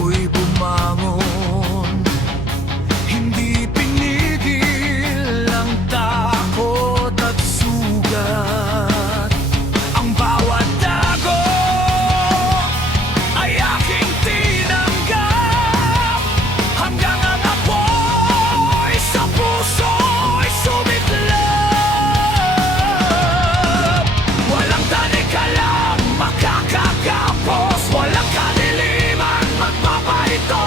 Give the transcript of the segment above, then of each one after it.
ako'y bumangon. Hindi pinigil ang takot at sugat. Ang bawat dago ay aking tinanggap, hanggang ang apoy sa puso'y sumiklab. Walang tanik-alam makakagapos, walang kadiliman magpapahito.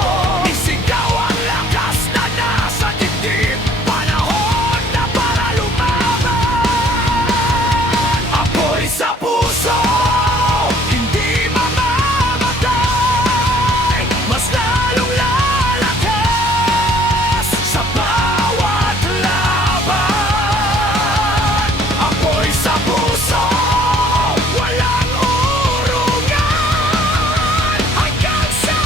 Isigaw ang lakas na nasa dibdib, panahon na para lumaban. Apoy sa puso, hindi mamamatay, mas lalong lalakas sa bawat laban. Apoy sa puso, walang urungan, hanggang sa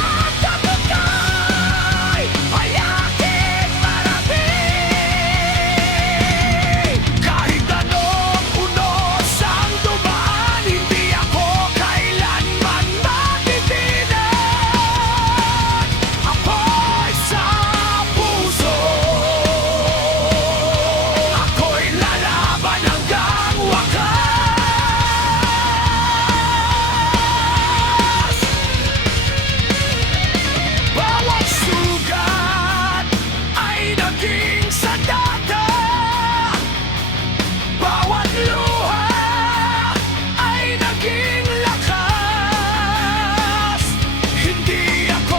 tagumpay ay aking marating. Kahit anong unos ang dumaan, hindi ako kailanman matitinag. Apoy sa puso, ako'y lalaban hanggang wakas. Bawat sugat ay naging sandata, bawat luha ay naging lakas. Hindi ako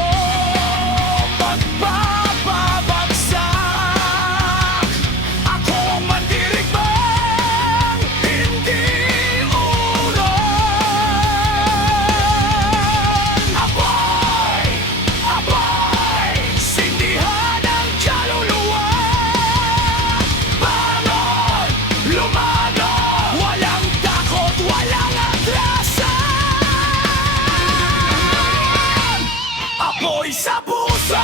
magbabagsak, akong mandirigmang hindi urong. Apoy, apoy, sindihan ang kaluluwa. Bangon, lumaban, walang takot, walang atrasan. Apoy sa puso.